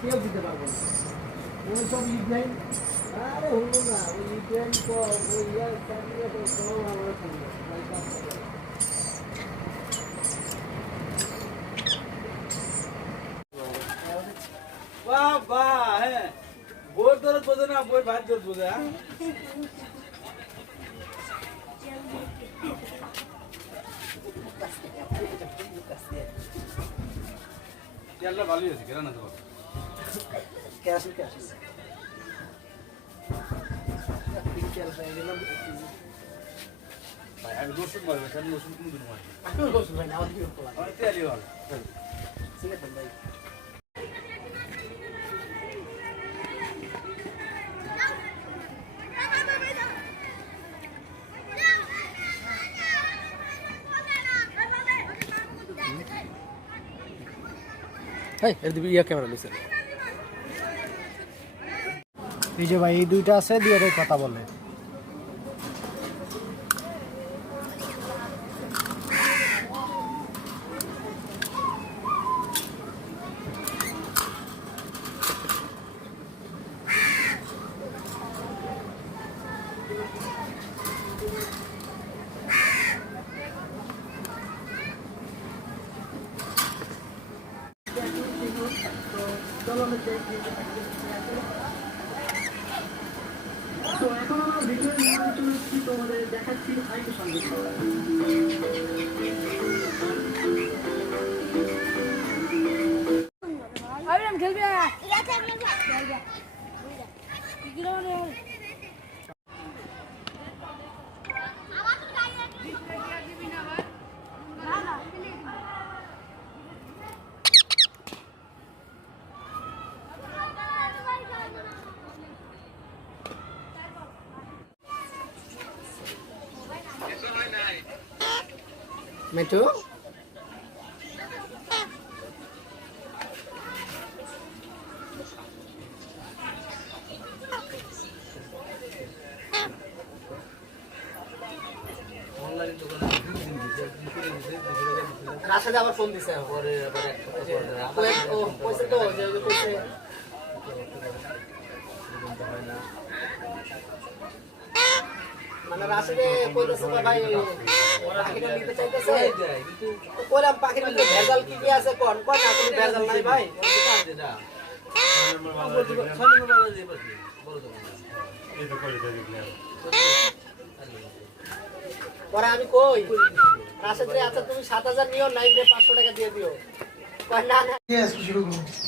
কেউ দিতে পারবো না ওই সব ইউক্রেন আরে হলো না ওই ইউক্রেন তো ওই ইয়ার চাকরিটা তো সব আমরা করব বাহ বাহ হ্যাঁ বই দরদ বোঝে না বই ভাত দরদ বোঝে হ্যাঁ তেলটা ভালোই আছে কেন না তো ক্যাশ ক্যাশ তেল পাই গেলাম ভাই আমি রসুন মারবে কেন রসুন কোন দিন মারবে আমি রসুন ভাই না দিও তো আর তেলই ভালো ঠিক আছে ভাই এই এর দিবি ইয়া ক্যামেরা লইছে এই যে ভাই এই দুইটা আছে দিয়ে রে কথা বলে তো এখন আমরা ভিডিও নির্বাচন কি তোমাদের দেখাচ্ছি আইকো সঙ্গে আইরাম খেলবে এটা খেলবে খেলবে কি কি রকম আমার তো গাড়ি দিবি না ভাই না না মেটু রাশাদে আবার ফোন দিছে পরে পরে ও কইছে তো যে কইছে মানে রাশাদে কইতেছে ভাই পাখিটা নিতে চাইতেছে কিন্তু কইলাম পাখির মধ্যে ভেজাল কি কি আছে কোন কোন না কোনো ভেজাল নাই ভাই পরে আমি কই রাশেদ রে আচ্ছা তুমি ৭০০০ নিও 9 রে ৫০০ টাকা দিয়ে দিও কই না না শুরু করো